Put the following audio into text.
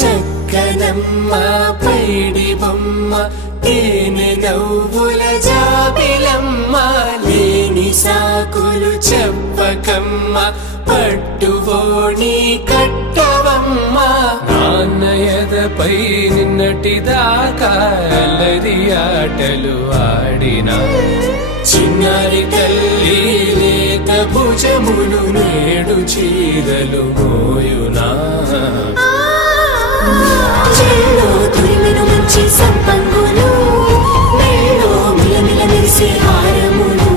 చక్కనమ్మ పైడి బొమ్మ తేనె నవ్వుల జాబిలమ్మ లేని సాకులు చెప్పకమ్మ పట్టువోణి కట్టవమ్మ నాన్నయదపై నిన్నటిదాకా అల్లరి ఆటలు ఆడినా చిన్నారి తల్లి లేత భుజములు నేడు చీరలు మోయునా చెల్లో తురిమెను మంచి సంపంగులు మెళ్ళో మిలమిల మెరిసే హారములు